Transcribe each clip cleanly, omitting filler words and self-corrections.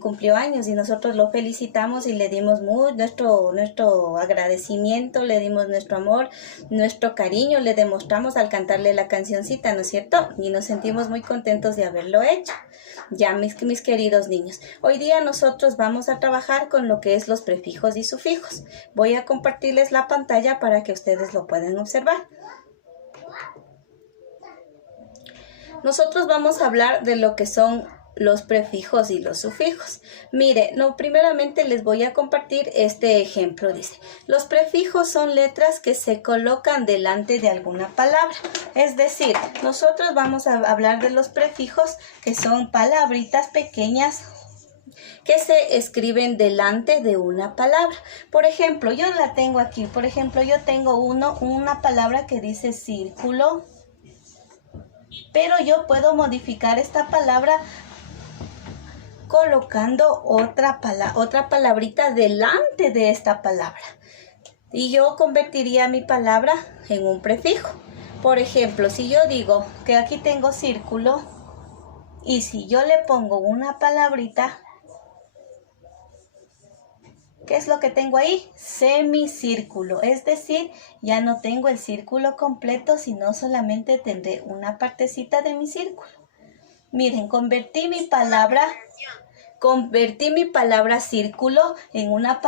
cumplió años y nosotros lo felicitamos y le dimos nuestro agradecimiento, le dimos nuestro amor, nuestro cariño, le demostramos al cantarle la cancioncita, ¿no es cierto? Y nos sentimos muy contentos de haberlo hecho. Ya, mis queridos niños, hoy día nosotros vamos a trabajar con lo que es los prefijos y sufijos. Voy a compartirles la pantalla para que ustedes lo puedan observar. Nosotros vamos a hablar de lo que son los prefijos y los sufijos. Mire, primeramente les voy a compartir este ejemplo. Dice, los prefijos son letras que se colocan delante de alguna palabra. Es decir, nosotros vamos a hablar de los prefijos, que son palabritas pequeñas que se escriben delante de una palabra. Por ejemplo, yo la tengo aquí. Por ejemplo, yo tengo una palabra que dice círculo. Pero yo puedo modificar esta palabra colocando otra palabrita delante de esta palabra. Y yo convertiría mi palabra en un prefijo. Por ejemplo, si yo digo que aquí tengo círculo y si yo le pongo una palabrita, ¿qué es lo que tengo ahí? Semicírculo. Es decir, ya no tengo el círculo completo, sino solamente tendré una partecita de mi círculo. Miren, convertí mi palabra círculo en una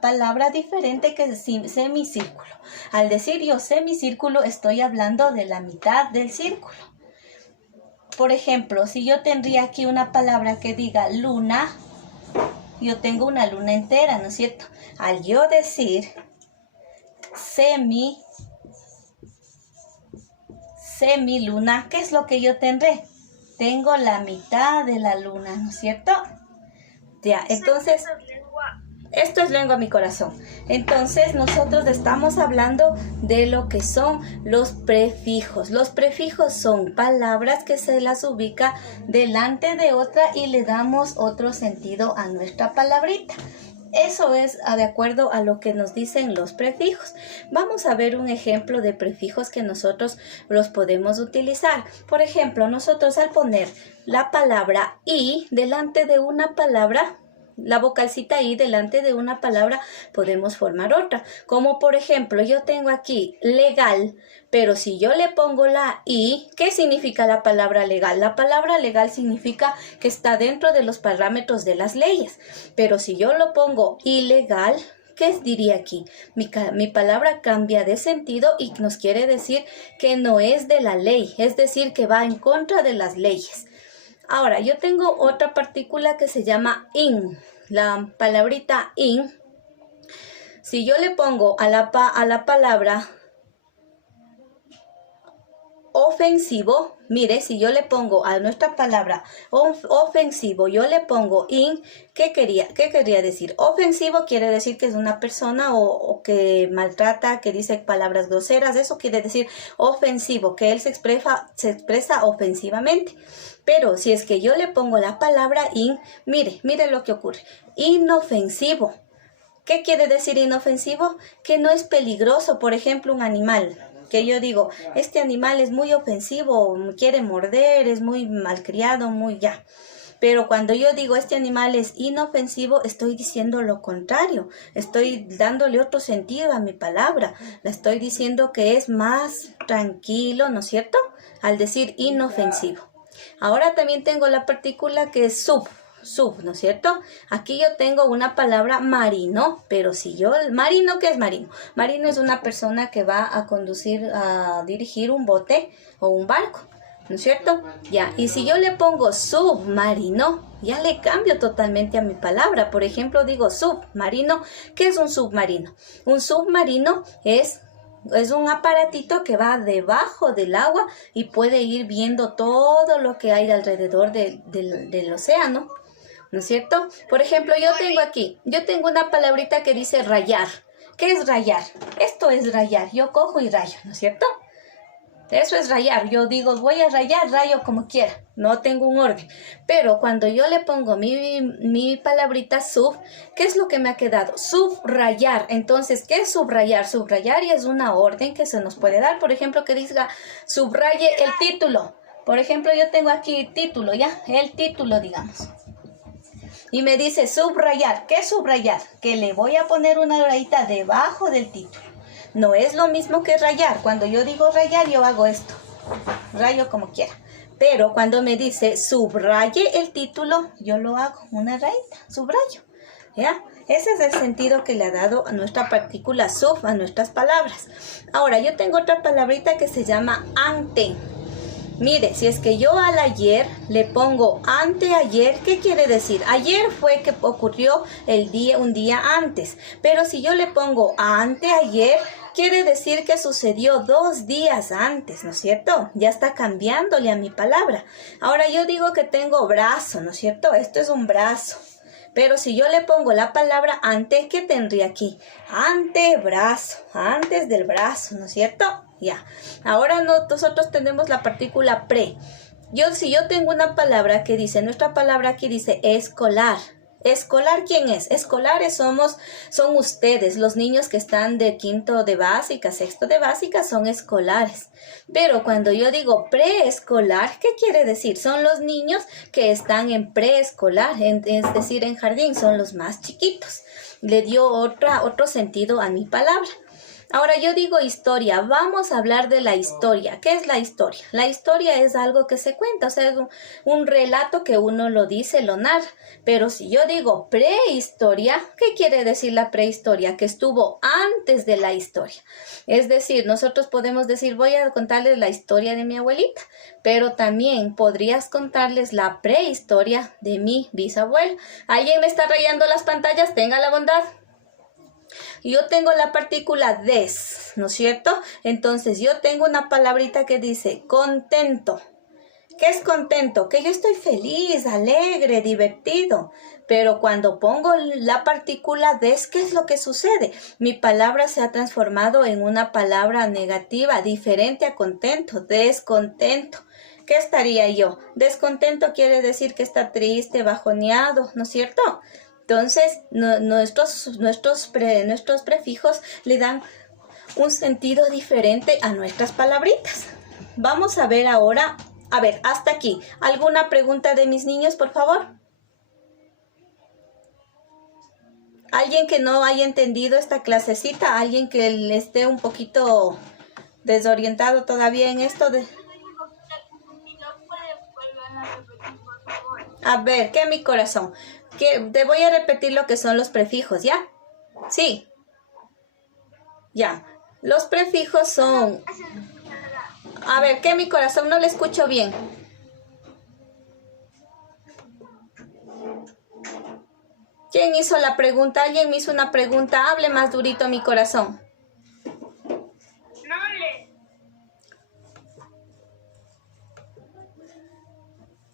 palabra diferente que semicírculo. Al decir yo semicírculo, estoy hablando de la mitad del círculo. Por ejemplo, si yo tendría aquí una palabra que diga luna, yo tengo una luna entera, ¿no es cierto? Al yo decir semiluna, ¿qué es lo que yo tendré? Tengo la mitad de la luna, ¿no es cierto? Ya, entonces, esto es lengua a mi corazón. Entonces, nosotros estamos hablando de lo que son los prefijos. Los prefijos son palabras que se las ubica delante de otra y le damos otro sentido a nuestra palabrita. Eso es de acuerdo a lo que nos dicen los prefijos. Vamos a ver un ejemplo de prefijos que nosotros los podemos utilizar. Por ejemplo, nosotros al poner la palabra y delante de una palabra, la vocalcita I delante de una palabra, podemos formar otra. Como por ejemplo, yo tengo aquí legal, pero si yo le pongo la I, ¿qué significa la palabra legal? La palabra legal significa que está dentro de los parámetros de las leyes. Pero si yo lo pongo ilegal, ¿qué diría aquí? Mi palabra cambia de sentido y nos quiere decir que no es de la ley, es decir, que va en contra de las leyes. Ahora, yo tengo otra partícula que se llama in. La palabrita in, si yo le pongo a la palabra ofensivo, mire, si yo le pongo a nuestra palabra ofensivo, yo le pongo in, ¿qué quería decir? Ofensivo quiere decir que es una persona o que maltrata, que dice palabras groseras. Eso quiere decir ofensivo, que él se expresa ofensivamente. Pero si es que yo le pongo la palabra in, mire lo que ocurre. Inofensivo. ¿Qué quiere decir inofensivo? Que no es peligroso. Por ejemplo, un animal. Que yo digo, este animal es muy ofensivo, quiere morder, es muy malcriado, ya. Pero cuando yo digo este animal es inofensivo, estoy diciendo lo contrario. Estoy dándole otro sentido a mi palabra. Le estoy diciendo que es más tranquilo, ¿no es cierto? Al decir inofensivo. Ahora también tengo la partícula que es sub, ¿no es cierto? Aquí yo tengo una palabra marino, pero si yo, marino, ¿qué es marino? Marino es una persona que va a dirigir un bote o un barco, ¿no es cierto? Ya, y si yo le pongo submarino, ya le cambio totalmente a mi palabra. Por ejemplo, digo submarino. ¿Qué es un submarino? Un submarino es un aparatito que va debajo del agua y puede ir viendo todo lo que hay alrededor del océano, ¿no es cierto? Por ejemplo, yo tengo una palabrita que dice rayar. ¿Qué es rayar? Esto es rayar. Yo cojo y rayo, ¿no es cierto? Eso es rayar. Yo digo, voy a rayar, rayo como quiera. No tengo un orden. Pero cuando yo le pongo mi palabrita sub, ¿qué es lo que me ha quedado? Subrayar. Entonces, ¿qué es subrayar? Subrayar es una orden que se nos puede dar. Por ejemplo, que diga, subraye el título. Por ejemplo, yo tengo aquí título, ¿ya? El título, digamos. Y me dice subrayar. ¿Qué subrayar? Que le voy a poner una rayita debajo del título. No es lo mismo que rayar. Cuando yo digo rayar, yo hago esto. Rayo como quiera. Pero cuando me dice subraye el título, yo lo hago. Una rayita, subrayo. ¿Ya? Ese es el sentido que le ha dado a nuestra partícula sub, a nuestras palabras. Ahora, yo tengo otra palabrita que se llama ante. Mire, si es que yo al ayer le pongo anteayer, ¿qué quiere decir? Ayer fue que ocurrió un día antes. Pero si yo le pongo anteayer, quiere decir que sucedió 2 días antes, ¿no es cierto? Ya está cambiándole a mi palabra. Ahora yo digo que tengo brazo, ¿no es cierto? Esto es un brazo. Pero si yo le pongo la palabra ante, ¿qué tendría aquí? Antebrazo, antes del brazo, ¿no es cierto? Ya. Ahora nosotros tenemos la partícula pre. Si yo tengo una palabra que dice, nuestra palabra aquí dice escolar. ¿Escolar quién es? Escolares son ustedes, los niños que están de quinto de básica, sexto de básica, son escolares. Pero cuando yo digo preescolar, ¿qué quiere decir? Son los niños que están en preescolar, es decir, en jardín, son los más chiquitos. Le dio otro sentido a mi palabra. Ahora yo digo historia, vamos a hablar de la historia. ¿Qué es la historia? La historia es algo que se cuenta, o sea, es un relato que uno lo dice, lo narra. Pero si yo digo prehistoria, ¿qué quiere decir la prehistoria? Que estuvo antes de la historia. Es decir, nosotros podemos decir, voy a contarles la historia de mi abuelita, pero también podrías contarles la prehistoria de mi bisabuelo. ¿Alguien me está rayando las pantallas? Tenga la bondad. Yo tengo la partícula des, ¿no es cierto? Entonces yo tengo una palabrita que dice contento. ¿Qué es contento? Que yo estoy feliz, alegre, divertido. Pero cuando pongo la partícula des, ¿qué es lo que sucede? Mi palabra se ha transformado en una palabra negativa, diferente a contento, descontento. ¿Qué estaría yo? Descontento quiere decir que está triste, bajoneado, ¿no es cierto? Entonces, nuestros prefijos le dan un sentido diferente a nuestras palabritas. Vamos a ver ahora, hasta aquí. ¿Alguna pregunta de mis niños, por favor? ¿Alguien que no haya entendido esta clasecita? ¿Alguien que le esté un poquito desorientado todavía en esto de... A ver, ¿qué mi corazón? Te voy a repetir lo que son los prefijos, ¿ya? Sí. Ya. Los prefijos son... A ver, ¿qué mi corazón? No le escucho bien. ¿Quién hizo la pregunta? ¿Alguien me hizo una pregunta? Hable más durito, mi corazón.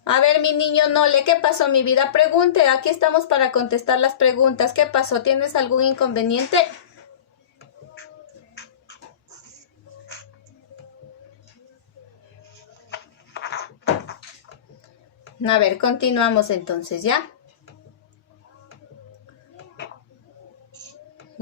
A ver, mi niño Nole, ¿qué pasó, mi vida? Pregunte, aquí estamos para contestar las preguntas. ¿Qué pasó? ¿Tienes algún inconveniente? A ver, continuamos entonces, ¿ya?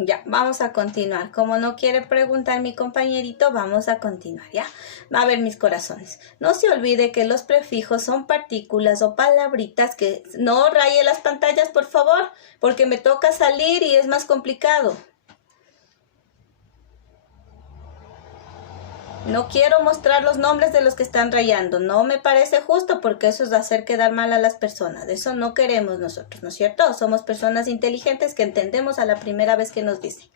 Ya, vamos a continuar. Como no quiere preguntar mi compañerito, vamos a continuar, ¿ya? A ver, mis corazones. No se olvide que los prefijos son partículas o palabritas que... No raye las pantallas, por favor, porque me toca salir y es más complicado. No quiero mostrar los nombres de los que están rayando. No me parece justo porque eso es hacer quedar mal a las personas. Eso no queremos nosotros, ¿no es cierto? Somos personas inteligentes que entendemos a la primera vez que nos dicen.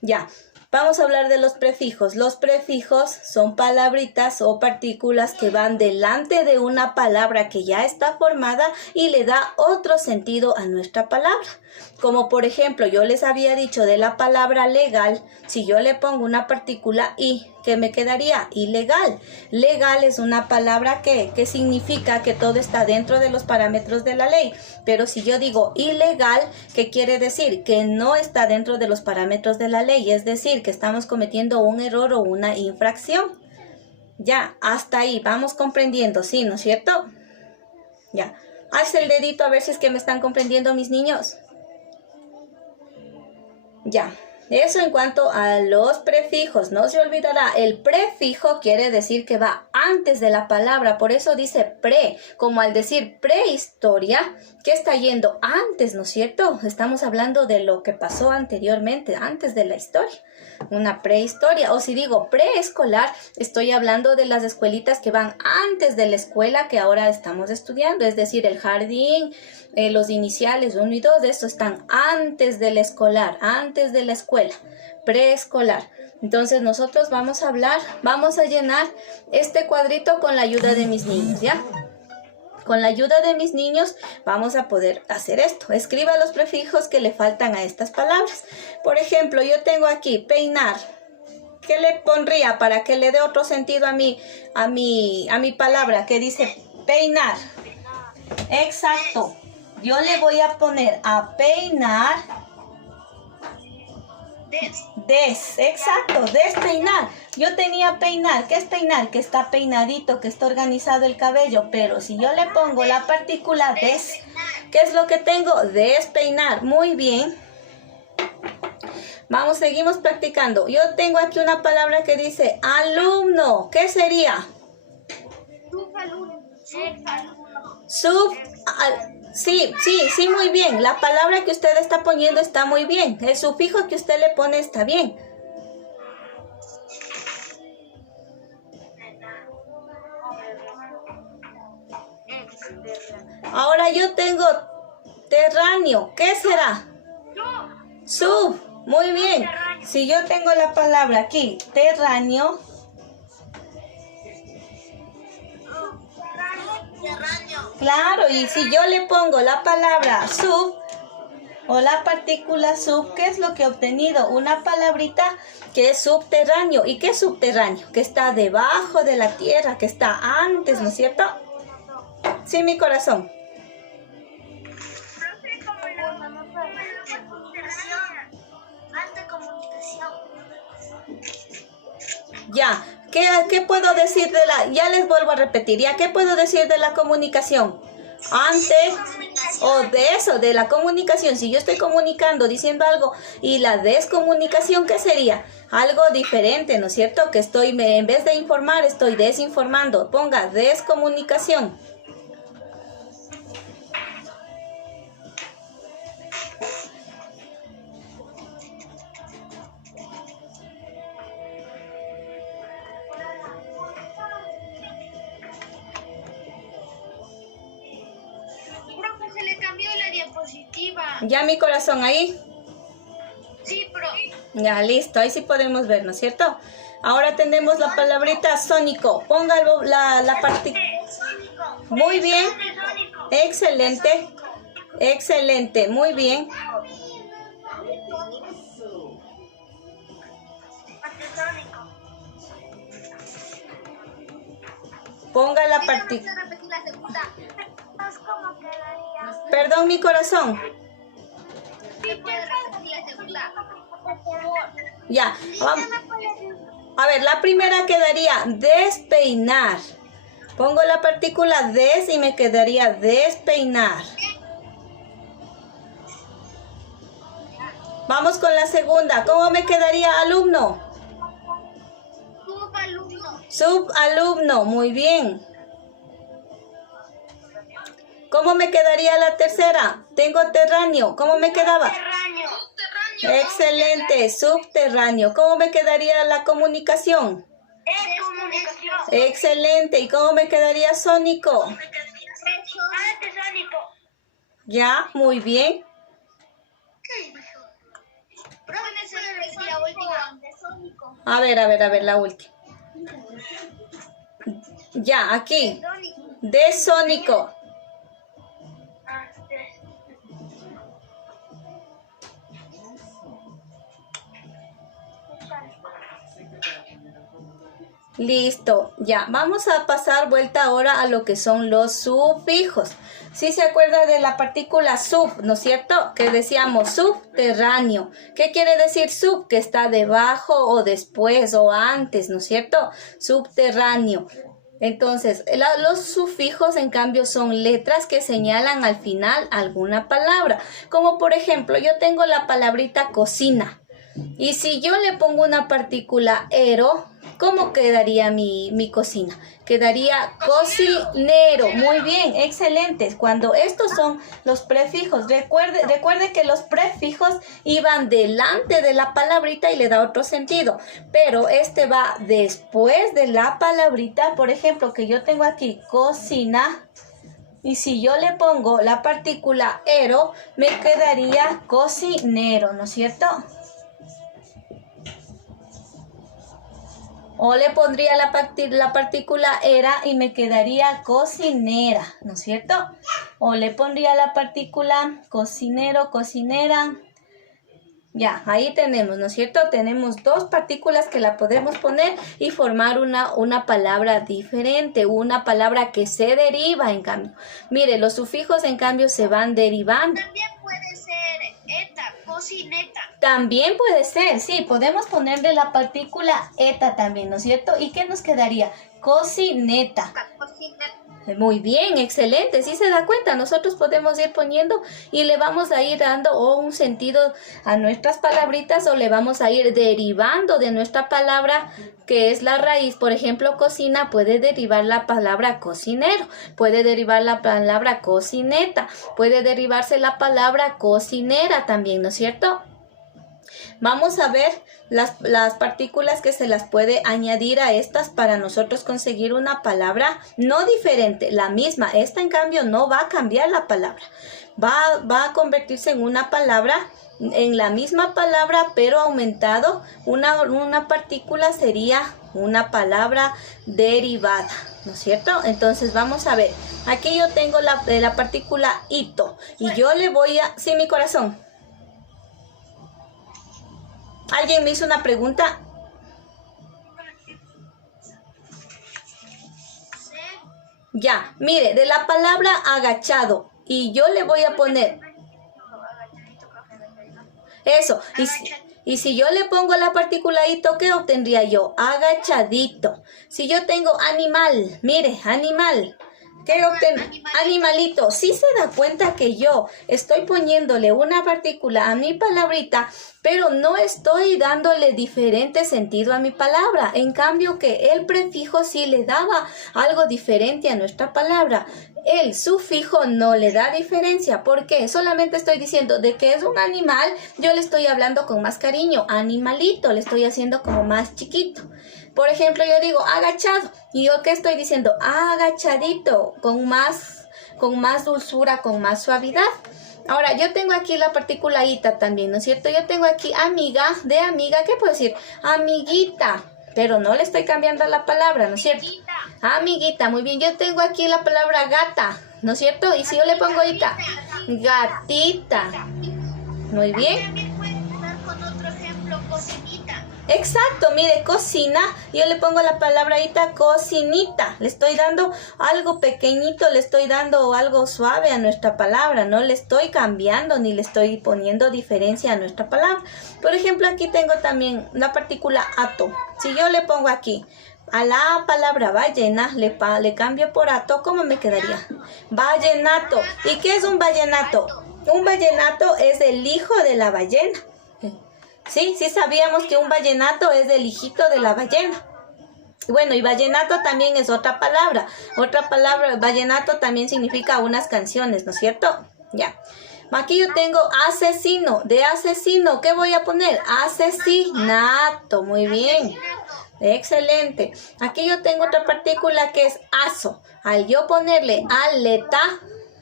Ya, vamos a hablar de los prefijos. Los prefijos son palabritas o partículas que van delante de una palabra que ya está formada y le da otro sentido a nuestra palabra. Como por ejemplo, yo les había dicho de la palabra legal, si yo le pongo una partícula i, ¿qué me quedaría? Ilegal. Legal es una palabra que significa que todo está dentro de los parámetros de la ley. Pero si yo digo ilegal, ¿qué quiere decir? Que no está dentro de los parámetros de la ley. Es decir, que estamos cometiendo un error o una infracción. Ya, hasta ahí. Vamos comprendiendo, ¿sí? ¿No es cierto? Ya. Haz el dedito a ver si es que me están comprendiendo mis niños. Ya. Eso en cuanto a los prefijos. No se olvidará, el prefijo quiere decir que va antes de la palabra. Por eso dice pre, como al decir prehistoria, que está yendo antes, ¿no es cierto? Estamos hablando de lo que pasó anteriormente, antes de la historia. Una prehistoria. O si digo preescolar, estoy hablando de las escuelitas que van antes de la escuela que ahora estamos estudiando. Es decir, el jardín, los iniciales 1 y 2, de estos están antes del escolar, antes de la escuela, preescolar. Entonces nosotros vamos a hablar, vamos a llenar este cuadrito con la ayuda de mis niños, ¿ya? Con la ayuda de mis niños vamos a poder hacer esto. Escriba los prefijos que le faltan a estas palabras. Por ejemplo, yo tengo aquí peinar. ¿Qué le pondría para que le dé otro sentido a mi palabra que dice peinar? Exacto. Yo le voy a poner a peinar. Exacto, despeinar. Yo tenía peinar. ¿Qué es peinar? Que está peinadito, que está organizado el cabello. Pero si yo le pongo la partícula des, ¿qué es lo que tengo? Despeinar. Muy bien. Vamos, seguimos practicando. Yo tengo aquí una palabra que dice alumno. ¿Qué sería? Sí, muy bien. La palabra que usted está poniendo está muy bien. El sufijo que usted le pone está bien. Ahora yo tengo terráneo. ¿Qué será? Sub. Muy bien. Si yo tengo la palabra aquí, terráneo. Claro, y si yo le pongo la palabra sub o la partícula sub, ¿qué es lo que he obtenido? Una palabrita que es subterráneo. ¿Y qué es subterráneo? Que está debajo de la tierra, que está antes, ¿no es cierto? Sí, mi corazón. Ya, ¿qué puedo decir de la...? Ya les vuelvo a repetir, ¿ya qué puedo decir de la comunicación? Antes o de eso, de la comunicación. Si yo estoy comunicando, diciendo algo, y la descomunicación, ¿qué sería? Algo diferente, ¿no es cierto? Que en vez de informar, estoy desinformando. Ponga descomunicación. Ya, mi corazón, ahí. Sí, pero... Ya, listo, ahí sí podemos ver, ¿no es cierto? Ahora tenemos la palabrita sónico. Póngalo la partícula. Muy bien. Excelente. Excelente, muy bien. Ponga la partícula. Perdón, mi corazón. Ya, vamos. A ver, la primera quedaría despeinar. Pongo la partícula des y me quedaría despeinar. Vamos con la segunda. ¿Cómo me quedaría alumno? Subalumno. Subalumno, muy bien. ¿Cómo me quedaría la tercera? Tengo terráneo. ¿Cómo me quedaba? Subterráneo. Excelente, subterráneo. ¿Cómo me quedaría la comunicación? Comunicación. Excelente. ¿Y cómo me quedaría sónico? Antesónico. Ya, muy bien. A ver, la última. Ya, aquí. Desónico. Listo, ya. Vamos a pasar vuelta ahora a lo que son los sufijos. ¿Sí se acuerda de la partícula sub, no es cierto? Que decíamos subterráneo. ¿Qué quiere decir sub? Que está debajo o después o antes, ¿no es cierto? Subterráneo. Entonces, los sufijos, en cambio, son letras que señalan al final alguna palabra. Como por ejemplo, yo tengo la palabrita cocina. Y si yo le pongo una partícula ero, ¿cómo quedaría mi cocina? Quedaría cocinero. Muy bien, excelentes. Cuando estos son los prefijos, recuerde que los prefijos iban delante de la palabrita y le da otro sentido. Pero este va después de la palabrita. Por ejemplo, que yo tengo aquí cocina. Y si yo le pongo la partícula ero, me quedaría cocinero, ¿no es cierto? O le pondría la partícula era y me quedaría cocinera, ¿no es cierto? O le pondría la partícula cocinero, cocinera. Ya, ahí tenemos, ¿no es cierto? Tenemos dos partículas que la podemos poner y formar una palabra diferente, una palabra que se deriva, en cambio. Mire, los sufijos, en cambio, se van derivando. También puede ser eta, cocineta. También puede ser, sí, podemos ponerle la partícula eta también, ¿no es cierto? ¿Y qué nos quedaría? Cocineta. Cocineta. Muy bien, excelente. Si se da cuenta, nosotros podemos ir poniendo y le vamos a ir dando un sentido a nuestras palabritas o le vamos a ir derivando de nuestra palabra que es la raíz. Por ejemplo, cocina puede derivar la palabra cocinero, puede derivar la palabra cocineta, puede derivarse la palabra cocinera también, ¿no es cierto? Vamos a ver las partículas que se las puede añadir a estas para nosotros conseguir una palabra no diferente, la misma. Esta, en cambio, no va a cambiar la palabra. Va a convertirse en una palabra, en la misma palabra, pero aumentado. Una partícula sería una palabra derivada, ¿no es cierto? Entonces, vamos a ver. Aquí yo tengo la partícula ito y yo le voy a... Sí, mi corazón. ¿Alguien me hizo una pregunta? Ya, mire, de la palabra agachado. Y yo le voy a poner... Eso. Y si yo le pongo la partícula ito, ¿qué obtendría yo? Agachadito. Si yo tengo animal, mire, animal. ¿Qué animalito? Sí se da cuenta que yo estoy poniéndole una partícula a mi palabrita, pero no estoy dándole diferente sentido a mi palabra. En cambio que el prefijo sí le daba algo diferente a nuestra palabra. El sufijo no le da diferencia. ¿Por qué? Solamente estoy diciendo de que es un animal, yo le estoy hablando con más cariño. Animalito, le estoy haciendo como más chiquito. Por ejemplo, yo digo agachado. ¿Y yo qué estoy diciendo? Agachadito, con más dulzura, con más suavidad. Ahora, yo tengo aquí la partícula ita también, ¿no es cierto? Yo tengo aquí amiga, de amiga, ¿qué puedo decir? Amiguita, pero no le estoy cambiando la palabra, ¿no es cierto? Amiguita, muy bien. Yo tengo aquí la palabra gata, ¿no es cierto? Y si yo le pongo ita, gatita. Muy bien. También puedes dar con otro ejemplo, cocinita. Exacto, mire, cocina, yo le pongo la palabrita cocinita, le estoy dando algo pequeñito, le estoy dando algo suave a nuestra palabra, no le estoy cambiando ni le estoy poniendo diferencia a nuestra palabra. Por ejemplo, aquí tengo también la partícula ato. Si yo le pongo aquí a la palabra ballena, le cambio por ato, ¿cómo me quedaría? Vallenato. ¿Y qué es un vallenato? Un vallenato es el hijo de la ballena. Sí sabíamos que un vallenato es el hijito de la ballena. Bueno, y vallenato también es otra palabra. Otra palabra, vallenato también significa unas canciones, ¿no es cierto? Ya. Aquí yo tengo asesino. De asesino, ¿qué voy a poner? Asesinato. Muy bien. Excelente. Aquí yo tengo otra partícula que es aso. Al yo ponerle aleta,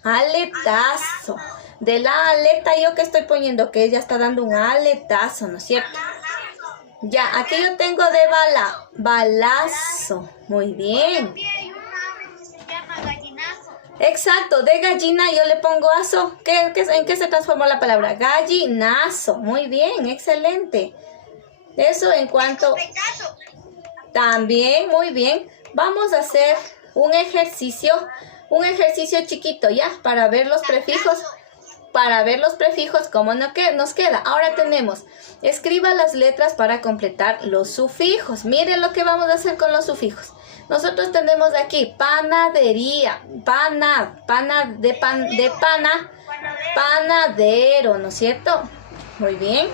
aletazo. De la aleta, ¿yo qué estoy poniendo? Que ella está dando un aletazo, ¿no es cierto? Ya, aquí yo tengo de bala, balazo. Muy bien. También hay un ave que se llama gallinazo. Exacto, de gallina yo le pongo aso. ¿En qué se transformó la palabra? Gallinazo. Muy bien, excelente. Eso en cuanto... También, muy bien. Vamos a hacer un ejercicio chiquito, ¿ya? Para ver los prefijos. Para ver los prefijos, ¿cómo nos queda? Ahora tenemos, escriba las letras para completar los sufijos. Miren lo que vamos a hacer con los sufijos. Nosotros tenemos aquí panadería, pana, panadero, ¿no es cierto? Muy bien.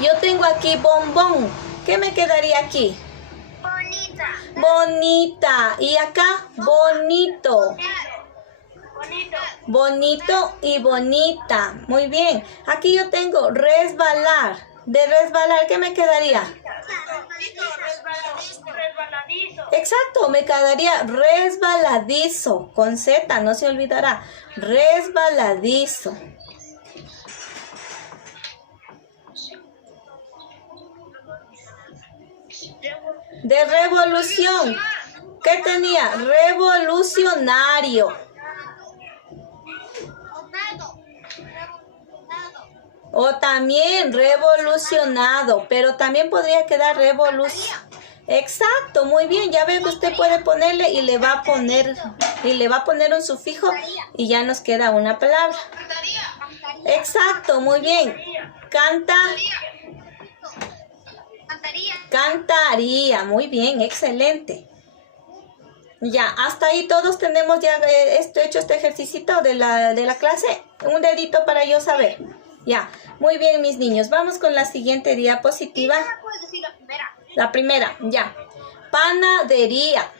yo tengo aquí bombón. ¿Qué me quedaría aquí? Bonita. Bonita. Y acá, bonito. Bonito. Bonito y bonita. Muy bien. Aquí yo tengo resbalar. De resbalar, ¿qué me quedaría? Resbaladizo. Exacto, me quedaría resbaladizo. Con Z, no se olvidará. Resbaladizo. De revolución. ¿Qué tenía? Revolucionario. O también revolucionado, pero también podría quedar revolución. Exacto, muy bien. Ya ve que usted puede ponerle y le va a poner un sufijo y ya nos queda una palabra. Exacto, muy bien. Cantaría, muy bien, excelente. Ya, hasta ahí todos tenemos ya hecho este ejercicio de la clase. Un dedito para yo saber. Ya, muy bien mis niños. Vamos con la siguiente diapositiva. ¿Puedes decir la primera? La primera, ya. Panadería.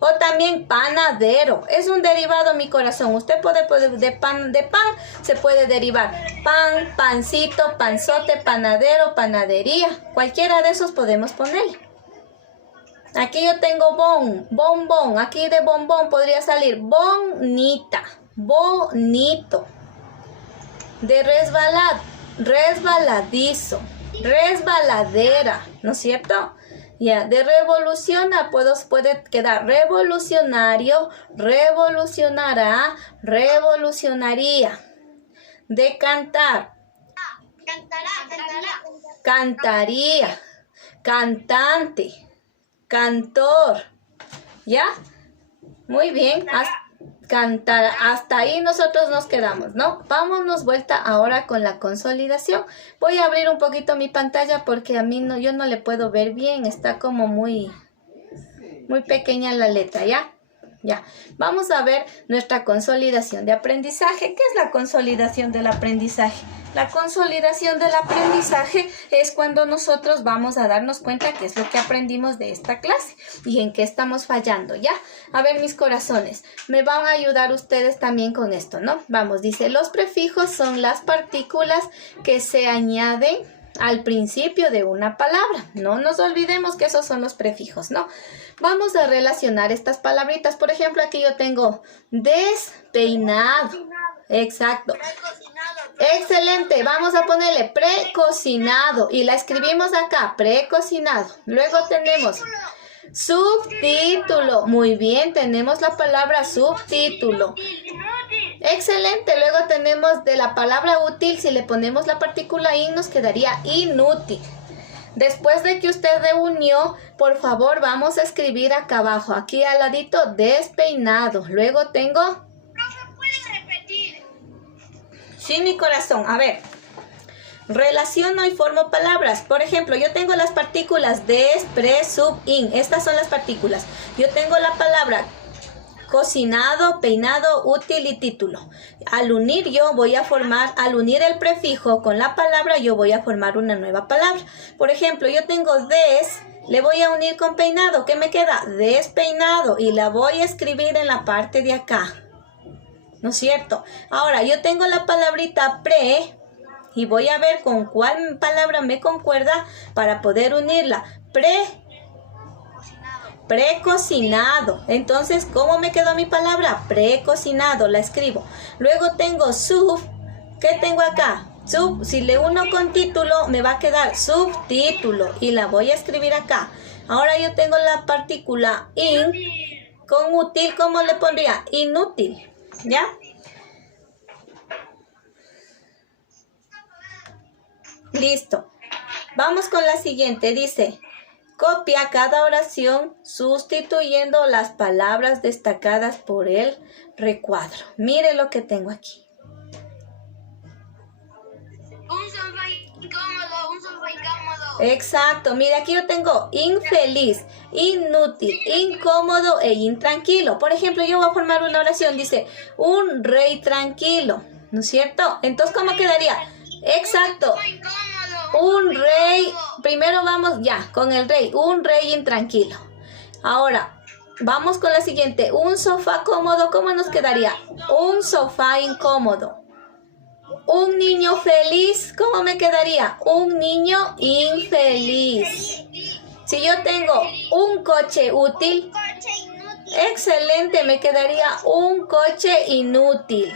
O también panadero. Es un derivado, mi corazón. Usted puede de pan se puede derivar pan, pancito, panzote, panadero, panadería. Cualquiera de esos podemos ponerle. Aquí yo tengo bombón. Aquí de bombón podría salir bonita, bonito. De resbaladizo, resbaladera, ¿no es cierto? Ya, de revoluciona puede quedar revolucionario, revolucionará, revolucionaría. De cantar, cantaría, cantante, cantor. ¿Ya? Muy bien. Cantar. Hasta ahí nosotros nos quedamos, ¿no? Vámonos vuelta ahora con la consolidación. Voy a abrir un poquito mi pantalla porque a mí yo no le puedo ver bien. Está como muy pequeña la letra, ¿ya? Ya. Vamos a ver nuestra consolidación de aprendizaje. ¿Qué es la consolidación del aprendizaje? La consolidación del aprendizaje es cuando nosotros vamos a darnos cuenta qué es lo que aprendimos de esta clase y en qué estamos fallando, ¿ya? A ver, mis corazones, me van a ayudar ustedes también con esto, ¿no? Vamos, dice, los prefijos son las partículas que se añaden al principio de una palabra. No nos olvidemos que esos son los prefijos, ¿no? Vamos a relacionar estas palabritas. Por ejemplo, aquí yo tengo despeinado. Exacto. Excelente. Vamos a ponerle precocinado y la escribimos acá, precocinado. Luego tenemos subtítulo. Muy bien, tenemos la palabra subtítulo. Excelente. Luego tenemos de la palabra útil, si le ponemos la partícula in, nos quedaría inútil. Después de que usted reunió, por favor, vamos a escribir acá abajo, aquí al ladito, despeinado. Luego tengo... ¿Profe, puede repetir? Sí, mi corazón. A ver, relaciono y formo palabras. Por ejemplo, yo tengo las partículas des, pre, sub, in. Estas son las partículas. Yo tengo la palabra cocinado, peinado, útil y título. Al unir al unir el prefijo con la palabra, yo voy a formar una nueva palabra. Por ejemplo, yo tengo des, le voy a unir con peinado. ¿Qué me queda? Despeinado. Y la voy a escribir en la parte de acá. ¿No es cierto? Ahora, yo tengo la palabrita pre y voy a ver con cuál palabra me concuerda para poder unirla. Precocinado. Entonces, ¿cómo me quedó mi palabra? Precocinado, la escribo. Luego tengo sub. ¿Qué tengo acá? Sub, si le uno con título, me va a quedar subtítulo y la voy a escribir acá. Ahora yo tengo la partícula in. Con útil, ¿cómo le pondría? Inútil. ¿Ya? Listo. Vamos con la siguiente. Dice, copia cada oración sustituyendo las palabras destacadas por el recuadro. Mire lo que tengo aquí. Un sofá incómodo, un sofá incómodo. Exacto. Mire, aquí yo tengo infeliz, inútil, incómodo e intranquilo. Por ejemplo, yo voy a formar una oración. Dice, un rey tranquilo. ¿no es cierto? Entonces, ¿cómo quedaría? Exacto. Sofá incómodo. Un rey, incómodo. primero vamos ya con el rey, un rey intranquilo. Ahora, vamos con la siguiente, un sofá cómodo, ¿cómo nos quedaría? Un sofá incómodo. Un niño feliz, ¿cómo me quedaría? Un niño infeliz. Si yo tengo un coche útil, Coche inútil. excelente, me quedaría un coche inútil.